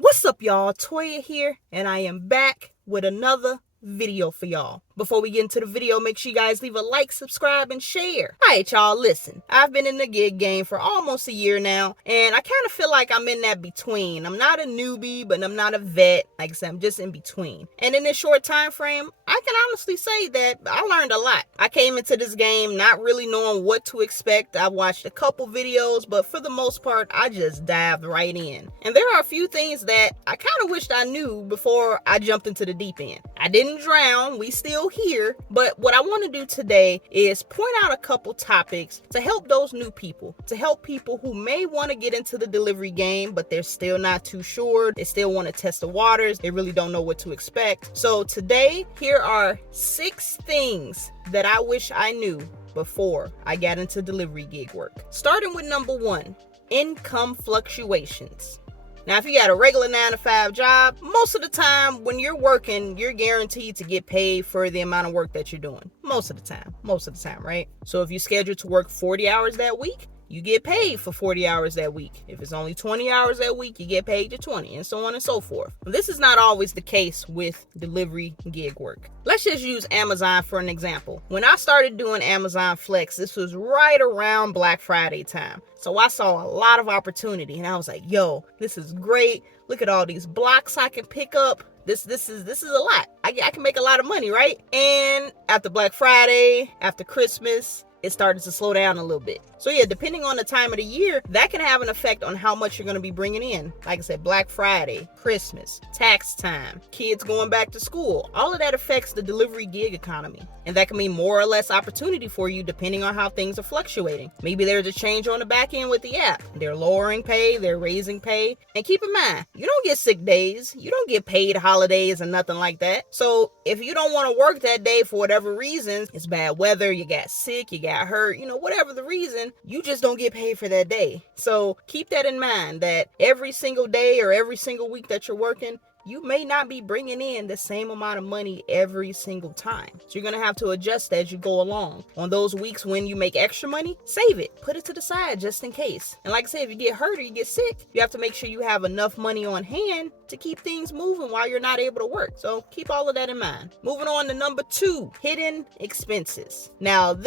What's up, y'all? Toya here, and I am back with another video for y'all. Before we get into the video, make sure you guys leave a like, subscribe, and share. Alright, y'all, listen. I've been in the gig game for almost a year now, and I kind of feel like I'm in that between. I'm not a newbie, but I'm not a vet. Like I said, I'm just in between. And in this short time frame, I can honestly say that I learned a lot. I came into this game not really knowing what to expect. I watched a couple videos, but for the most part, I just dived right in. And there are a few things that I kind of wished I knew before I jumped into the deep end. I didn't drown. We still here. But what I want to do today is point out a couple topics to help those new people, to help people who may want to get into the delivery game, but they're still not too sure. They still want to test the waters. They really don't know what to expect. So today, here are 6 things that I wish I knew before I got into delivery gig work. Starting with number 1, income fluctuations. Now, if you got a regular 9-to-5 job, most of the time when you're working, you're guaranteed to get paid for the amount of work that you're doing. Most of the time, right? So if you're scheduled to work 40 hours that week, you get paid for 40 hours that week. If it's only 20 hours that week, you get paid your 20, and so on and so forth. This is not always the case with delivery gig work. Let's just use Amazon for an example. When I started doing Amazon Flex, this was right around Black Friday time. So I saw a lot of opportunity, and I was like, yo, this is great. Look at all these blocks I can pick up. This is a lot. I can make a lot of money, right? And after Black Friday, after Christmas, it started to slow down a little bit. So yeah, depending on the time of the year, that can have an effect on how much you're going to be bringing in. Like I said, Black Friday, Christmas, tax time, kids going back to school. All of that affects the delivery gig economy. And that can mean more or less opportunity for you depending on how things are fluctuating. Maybe there's a change on the back end with the app. They're lowering pay, they're raising pay. And keep in mind, you don't get sick days. You don't get paid holidays and nothing like that. So if you don't want to work that day for whatever reason, it's bad weather, you got sick, you got hurt, whatever the reason, you just don't get paid for that day. So keep that in mind, that every single day or every single week that you're working, you may not be bringing in the same amount of money every single time. So you're going to have to adjust as you go along. On those weeks when you make extra money, save it. Put it to the side just in case. And like I said, if you get hurt or you get sick, you have to make sure you have enough money on hand to keep things moving while you're not able to work. So keep all of that in mind. Moving on to number 2, hidden expenses. Now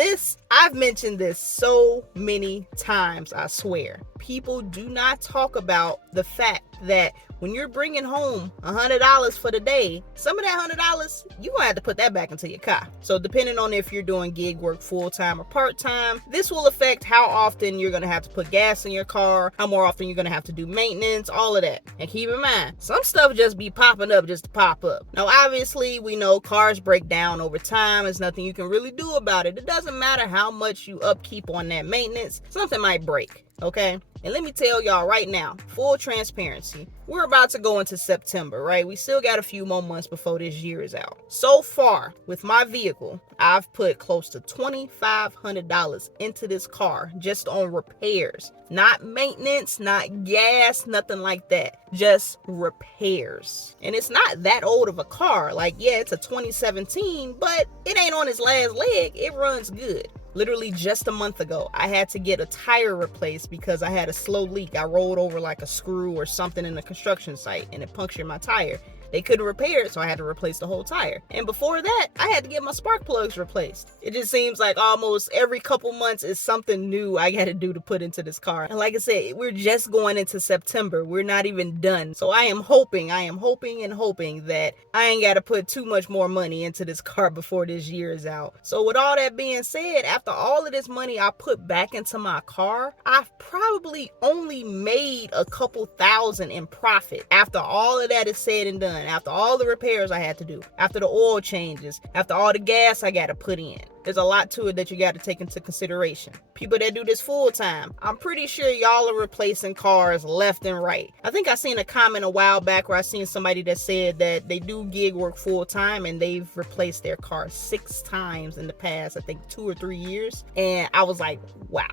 I've mentioned this so many times, I swear. People do not talk about the fact that when you're bringing home $100 for the day, some of that $100, you're going to have to put that back into your car. So depending on if you're doing gig work full-time or part-time, this will affect how often you're going to have to put gas in your car, how more often you're going to have to do maintenance, all of that. And keep in mind, some stuff just be popping up just to pop up. Now, obviously, we know cars break down over time. There's nothing you can really do about it. It doesn't matter how much you upkeep on that maintenance. Something might break. Okay? And let me tell y'all right now, full transparency, we're about to go into September, right? We still got a few more months before this year is out. So far, with my vehicle, I've put close to $2,500 into this car just on repairs. Not maintenance, not gas, nothing like that. Just repairs. And it's not that old of a car. Like, yeah, it's a 2017, but it ain't on its last leg. It runs good. Literally just a month ago, I had to get a tire replaced because I had a slow leak. I rolled over like a screw or something in the construction site and it punctured my tire. They couldn't repair it, so I had to replace the whole tire. And before that, I had to get my spark plugs replaced. It just seems like almost every couple months is something new I got to do to put into this car. And like I said, we're just going into September. We're not even done. So I am hoping that I ain't got to put too much more money into this car before this year is out. So with all that being said, after all of this money I put back into my car, I've probably only made a couple thousand in profit after all of that is said and done. After all the repairs I had to do, after the oil changes, after all the gas I got to put in. There's a lot to it that you got to take into consideration. People that do this full time, I'm pretty sure y'all are replacing cars left and right. I think I seen a comment a while back where I seen somebody that said that they do gig work full time and they've replaced their car 6 times in the past, I think 2 or 3 years. And I was like, wow,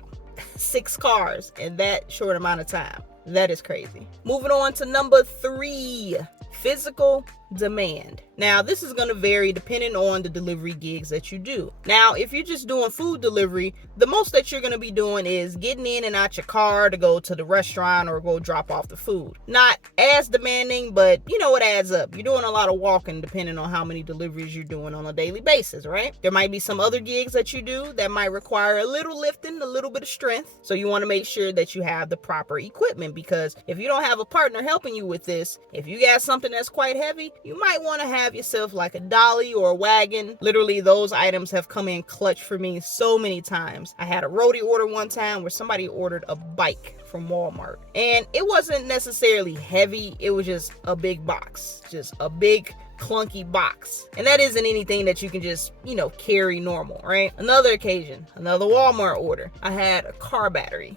6 cars in that short amount of time. That is crazy. Moving on to number 3, physical demand. Now, this is going to vary depending on the delivery gigs that you do. Now, if you're just doing food delivery, the most that you're going to be doing is getting in and out your car to go to the restaurant or go drop off the food. Not as demanding, but it adds up. You're doing a lot of walking depending on how many deliveries you're doing on a daily basis, right? There might be some other gigs that you do that might require a little lifting, a little bit of strength. So you want to make sure that you have the proper equipment, because if you don't have a partner helping you with this, if you got something that's quite heavy, you might want to have yourself like a dolly or a wagon. Literally, those items have come in clutch for me so many times. I had a roadie order one time where somebody ordered a bike from Walmart, and it wasn't necessarily heavy. It was just a big box, just a big clunky box, and that isn't anything that you can just carry normal, right? Another occasion, another Walmart order, I had a car battery.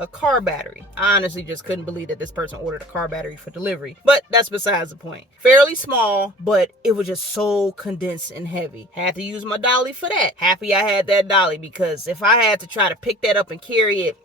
I honestly just couldn't believe that this person ordered a car battery for delivery, but that's besides the point. Fairly small, but it was just so condensed and heavy. Had to use my dolly for that. Happy I had that dolly, because if I had to try to pick that up and carry it,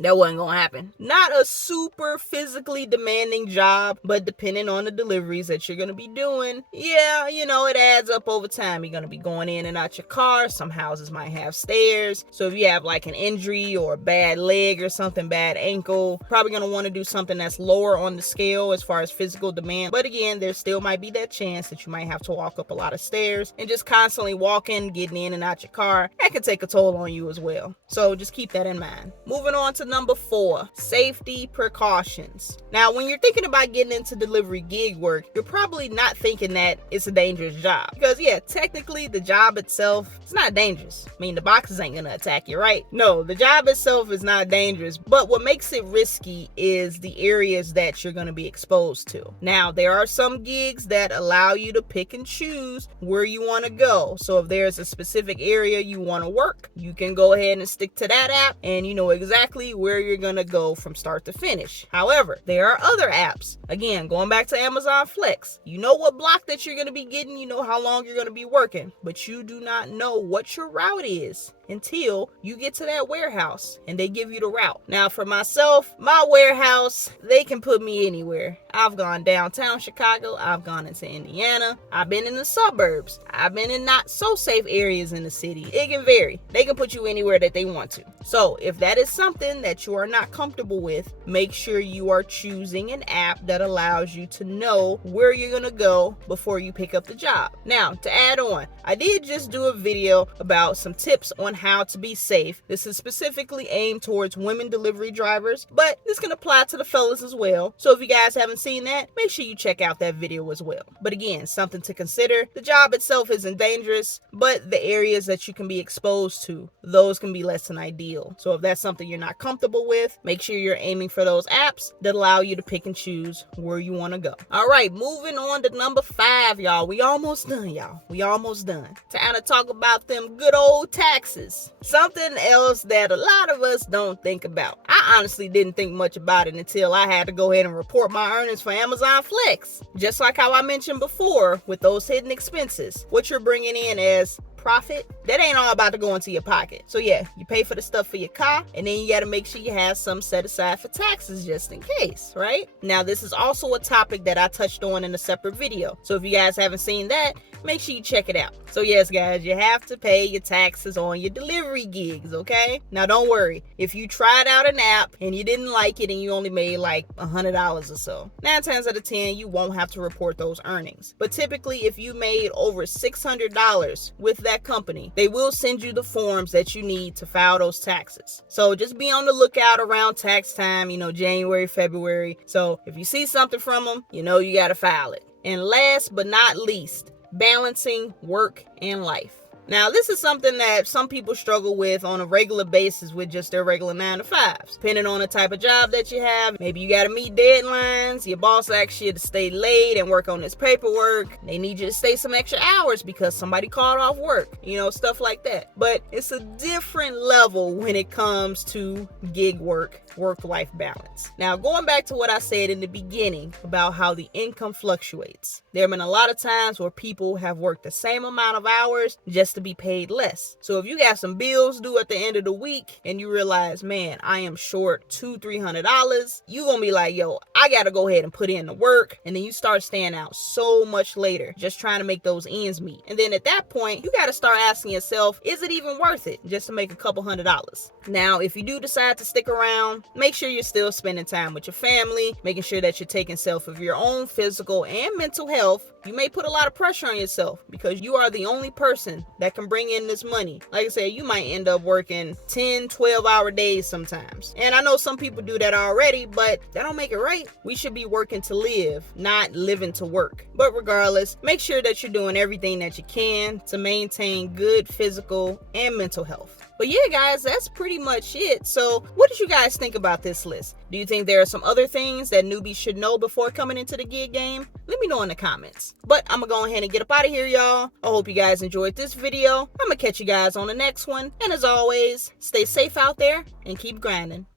that wasn't gonna happen. Not a super physically demanding job, but depending on the deliveries that you're gonna be doing, yeah, it adds up over time. You're gonna be going in and out your car. Some houses might have stairs. So if you have like an injury or a bad leg or something, bad ankle, probably gonna want to do something that's lower on the scale as far as physical demand. But again, there still might be that chance that you might have to walk up a lot of stairs, and just constantly walking, getting in and out your car, that could take a toll on you as well. So just keep that in mind. Moving on to number 4, safety precautions. Now, when you're thinking about getting into delivery gig work, you're probably not thinking that it's a dangerous job, because technically the job itself, it's not dangerous. I mean, the boxes ain't gonna attack you, right? No, the job itself is not dangerous, but what makes it risky is the areas that you're gonna be exposed to. Now, there are some gigs that allow you to pick and choose where you want to go. So if there's a specific area you want to work, you can go ahead and stick to that app, and you know exactly where you're gonna go from start to finish. However, there are other apps, again, going back to Amazon Flex, you know what block that you're gonna be getting, you know how long you're gonna be working, but you do not know what your route is until you get to that warehouse and they give you the route. Now, for myself, my warehouse, they can put me anywhere. I've gone downtown Chicago, I've gone into Indiana, I've been in the suburbs, I've been in not so safe areas in the city. It can vary. They can put you anywhere that they want to. So if that is something that you are not comfortable with, make sure you are choosing an app that allows you to know where you're gonna go before you pick up the job. Now, to add on, I did just do a video about some tips on how to be safe. This is specifically aimed towards women delivery drivers, but this can apply to the fellas as well. So if you guys haven't seen that, make sure you check out that video as well. But again, something to consider. The job itself isn't dangerous, but the areas that you can be exposed to, those can be less than ideal. So if that's something you're not comfortable with, make sure you're aiming for those apps that allow you to pick and choose where you want to go. All right, moving on to number 5, y'all. We almost done, y'all. We almost done. Time to talk about them good old taxes. Something else that a lot of us don't think about. I honestly didn't think much about it until I had to go ahead and report my earnings for Amazon Flex. Just like how I mentioned before with those hidden expenses, what you're bringing in as profit, that ain't all about to go into your pocket. So yeah, you pay for the stuff for your car, and then you got to make sure you have some set aside for taxes just in case, right? Now, this is also a topic that I touched on in a separate video. So if you guys haven't seen that, make sure you check it out. So yes, guys, you have to pay your taxes on your delivery gigs, okay? Now, don't worry. If you tried out an app and you didn't like it and you only made like $100 or so, 9 times out of 10, you won't have to report those earnings. But typically, if you made over $600 with that company, they will send you the forms that you need to file those taxes. So just be on the lookout around tax time, January, February. So if you see something from them, you got to file it. And last but not least, balancing work and life. Now, this is something that some people struggle with on a regular basis with just their regular 9 to 5s. Depending on the type of job that you have, maybe you got to meet deadlines. Your boss asks you to stay late and work on this paperwork. They need you to stay some extra hours because somebody called off work, stuff like that. But it's a different level when it comes to gig work work-life balance. Now, going back to what I said in the beginning about how the income fluctuates, there have been a lot of times where people have worked the same amount of hours just to be paid less. So if you got some bills due at the end of the week and you realize, man, I am short $200-$300, you gonna be like, yo, I gotta go ahead and put in the work. And then you start staying out so much later just trying to make those ends meet. And then at that point, you gotta start asking yourself, is it even worth it just to make a couple $100s? Now, if you do decide to stick around, make sure you're still spending time with your family, making sure that you're taking care of your own physical and mental health. You may put a lot of pressure on yourself because you are the only person that can bring in this money. Like I said, you might end up working 10, 12-hour days sometimes. And I know some people do that already, but that don't make it right. We should be working to live, not living to work. But regardless, make sure that you're doing everything that you can to maintain good physical and mental health. But yeah, guys, that's pretty much it. So what did you guys think about this list? Do you think there are some other things that newbies should know before coming into the gig game? Let me know in the comments. But I'm gonna go ahead and get up out of here, y'all. I hope you guys enjoyed this video. I'm gonna catch you guys on the next one. And as always, stay safe out there and keep grinding.